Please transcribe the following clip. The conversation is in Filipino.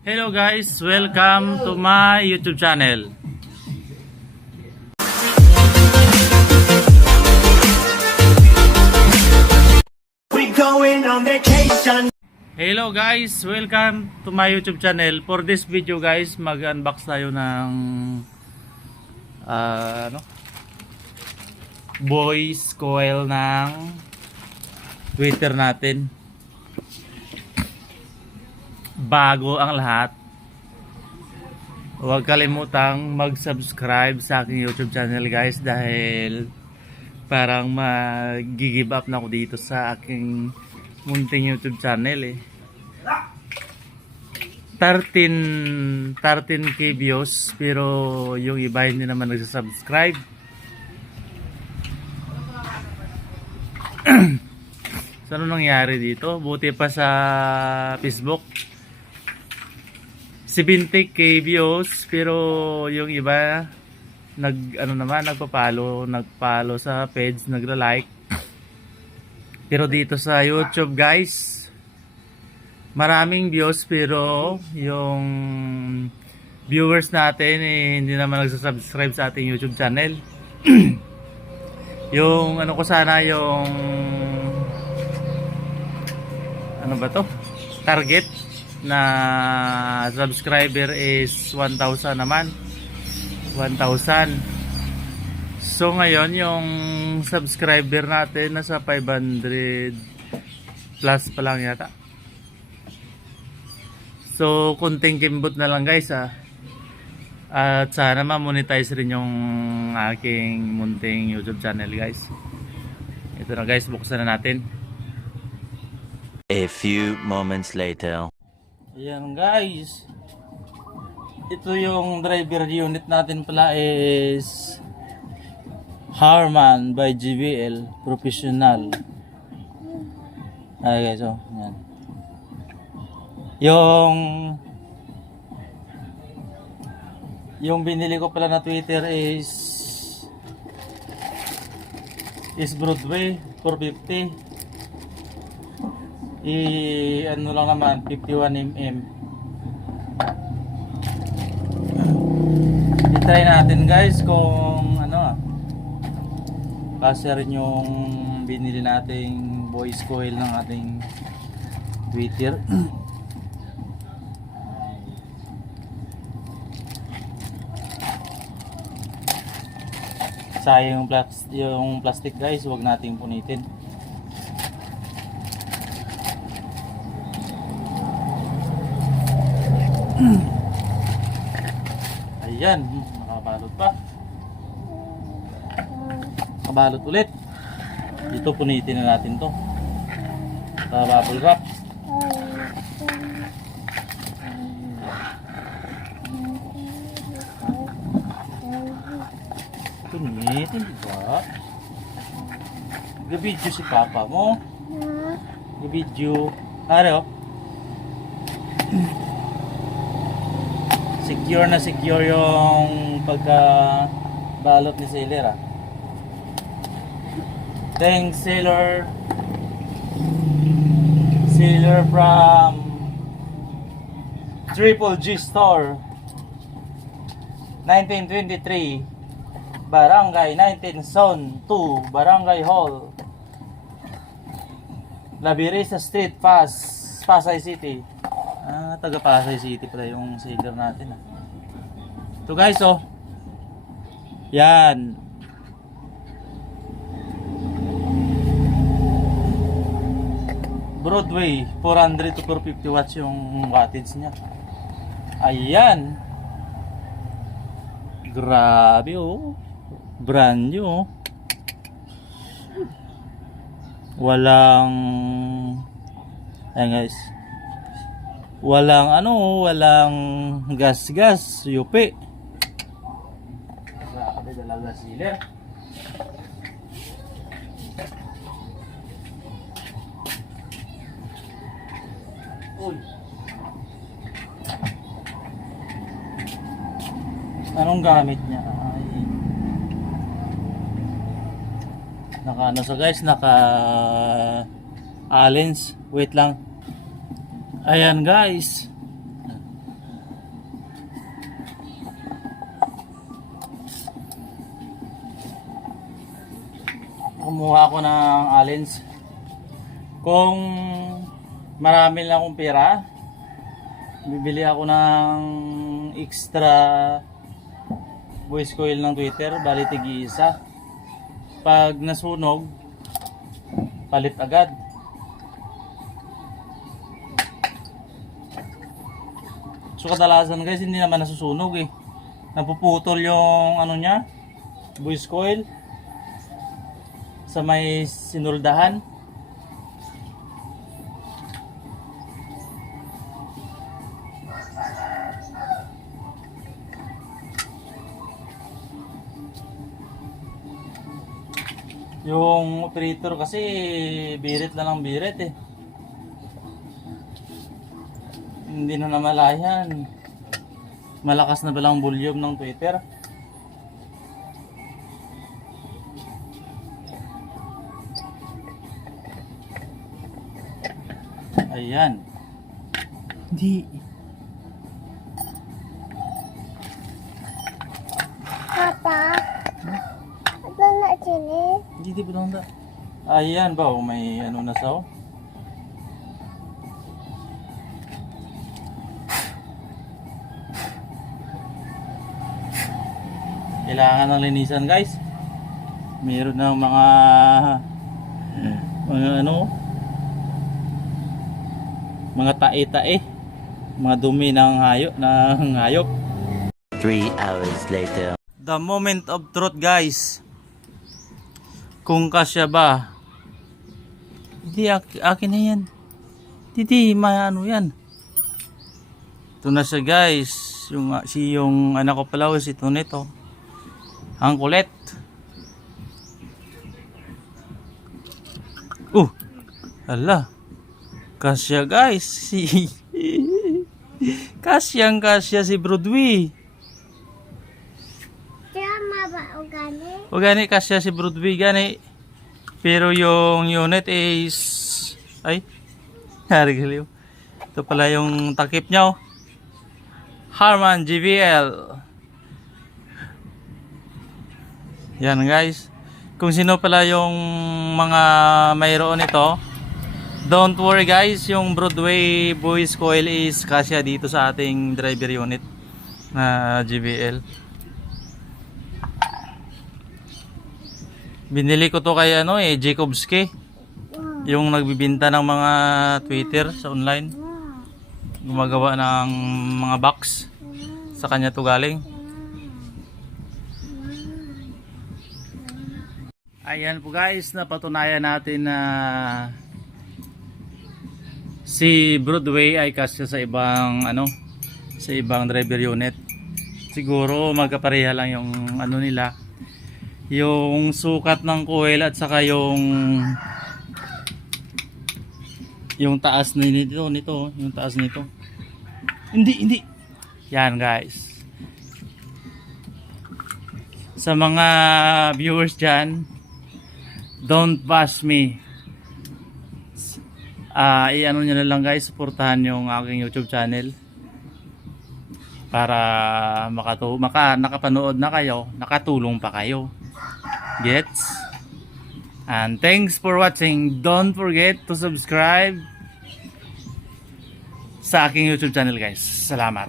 Hello guys, welcome to my YouTube channel. We going on vacation. Hello guys, welcome to my YouTube channel. For this video guys, mag-unbox tayo ng voice coil ng Twitter natin. Bago ang lahat, huwag kalimutang mag-subscribe sa aking YouTube channel guys, dahil parang mag-give up na ako dito sa aking munting YouTube channel 13k views, pero yung iba hindi naman nagsasubscribe. So ano nangyari dito? Buti pa sa Facebook 70k views, pero yung iba nagpapalo sa page, nagla-like. Pero dito sa YouTube guys, maraming views, pero yung viewers natin hindi naman nagsasubscribe sa ating YouTube channel. Yung ko sana, yung target na subscriber is 1,000 naman. 1,000. So ngayon yung subscriber natin nasa 500 plus pa lang yata. So kunting kimbot na lang guys at sana ma-monetize rin yung aking munting YouTube channel guys. Ito na guys, buksan na natin. A few moments later. Ayan guys, ito yung driver unit natin pala is Harman by JBL Professional. Ay guys, yan. Yung binili ko pala na Twitter is Broadway 450. Ano lang naman, 51mm. I-try natin guys kung kasi rin yung binili nating voice coil ng ating Twitter. Sayang yung plastic guys, huwag nating punitin. Ayan, nakabalot pa. Nakabalot ulit. Dito punitin na natin to. Bubble wrap. Punitin, diba? Nag-video si papa mo. Nag-video. Ano? Secure yung pagka-balot ni Sailor Thanks Sailor from Triple G Store, 1923 Barangay 19 Zone 2 Barangay Hall, Labirisa Street, Pasay City. Taga Pasay City pala yung Sailor natin Ito guys yan. Broadway 400 to 450 watts yung wattage niya. Ayan. Grabe brand new Walang ayan guys, walang gas yupi. Grabe talaga sila. Uy. Anong gamit niya? Naka guys, naka Allens. Wait lang. Ayan guys. kumuha ako ng allens. Kung marami lang akong pera, bibili ako ng extra voice coil ng Twitter, bali tig-isa. Pag nasunog, palit agad. So kadalasan guys, hindi naman nasusunog eh. Napuputol yung ano niya, voice coil sa may sinuldahan. Yung operator kasi birit na lang birit eh. Hindi na namalayan. Malakas na ba lang volume ng Twitter? Ayan. Hindi. Papa, ano na sini? Hindi ba lang da? Ayan ba? Oh, may ano na sa kailangan ng linisan guys. Meron ng mga ano, mga tae-tae, mga dumi ng hayop. 3 hours later. The moment of truth guys. Kung kasya ba? Hindi, akin na yan. Hindi, ano yan. Ito na siya guys. Yung anak ko pala, si Tonito. Ang kulit. Hala. Kasya guys. Kasyang-kasya si Broadway. Tama ba o gani? O gani kasya si Broadway gani. Pero yung unit is ay harigaliw. Ito pala yung takip niya. Harman GVL. Yan guys. Kung sino pala yung mga mayroon ito, don't worry guys, yung Broadway voice coil is kasya dito sa ating driver unit na GVL. Binili ko to kay Jacobski, yung nagbibinta ng mga Twitter sa online. Gumagawa ng mga box. Sa kanya to galing. Ayan po guys, napatunayan natin na si Broadway ay kasya sa ibang sa ibang driver unit. Siguro magkapareha lang yung nila, yung sukat ng coil at saka yung taas nito, yung taas nito. Hindi. Yan guys. Sa mga viewers dyan, don't bash me. I-ano nyo na lang guys, supportahan yung aking YouTube channel para nakapanood na kayo, nakatulong pa kayo. Gets? And thanks for watching. Don't forget to subscribe sa aking YouTube channel guys. Salamat.